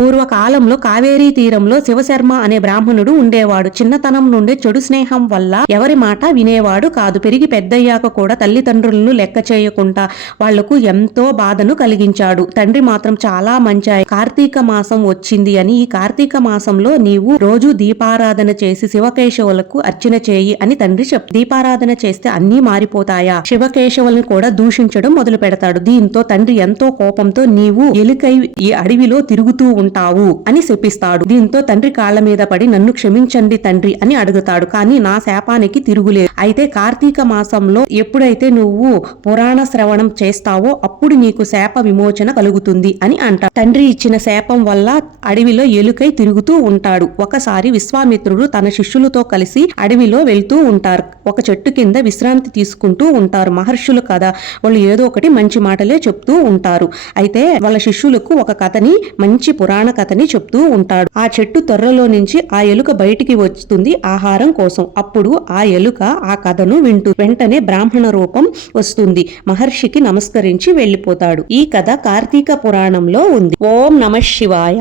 పూర్వకాలంలో కావేరీ తీరంలో శివశర్మ అనే బ్రాహ్మణుడు ఉండేవాడు. చిన్నతనం నుండి చెడు స్నేహం వల్ల ఎవరి మాట వినేవాడు కాదు. పెరిగి పెద్దయ్యాక కూడా తల్లిదండ్రులను లెక్క చేయకుండా వాళ్లకు ఎంతో బాధను కలిగించాడు. తండ్రి మాత్రం చాలా మంచాయి. కార్తీక మాసం వచ్చింది అని ఈ కార్తీక మాసంలో నీవు రోజు దీపారాధన చేసి శివకేశవులకు అర్చన చేయి అని తండ్రి దీపారాధన చేస్తే అన్నీ మారిపోతాయా? శివకేశవులను కూడా దూషించడం మొదలు పెడతాడు. దీంతో తండ్రి ఎంతో కోపంతో నీవు ఎలుకై ఈ అడవిలో తిరుగుతూ ఉంటావు అని శపిస్తాడు. దీంతో తండ్రి కాళ్ల మీద పడి నన్ను క్షమించండి తండ్రి అని అడుగుతాడు. కానీ నా శాపానికి తిరుగులేదు. అయితే కార్తీక మాసంలో ఎప్పుడైతే నువ్వు పురాణ శ్రవణం చేస్తావో అప్పుడు నీకు శాప విమోచన కలుగుతుంది అని అంటాడు. తండ్రి ఇచ్చిన శాపం వల్ల అడవిలో ఎలుకై తిరుగుతూ ఉంటాడు. ఒకసారి విశ్వామిత్రుడు తన శిష్యులతో కలిసి అడవిలో వెళ్తూ ఉంటారు. ఒక చెట్టు కింద విశ్రాంతి తీసుకుంటూ ఉంటారు. మహర్షులు కదా, వాళ్ళు ఏదో ఒకటి మంచి మాటలే చెప్తూ ఉంటారు. అయితే వాళ్ళ శిష్యులకు ఒక కథని, మంచి పురాణ కథని చెప్తూ ఉంటాడు. ఆ చెట్టు తొర్రలో నుంచి ఆ ఎలుక బయటికి వస్తుంది ఆహారం కోసం. అప్పుడు ఆ ఎలుక ఆ కథను వింటూ వెంటనే బ్రాహ్మణ రూపం వస్తుంది. మహర్షికి నమస్కరించి వెళ్లిపోతాడు. ఈ కథ కార్తీక పురాణంలో ఉంది. ఓం నమః శివాయ.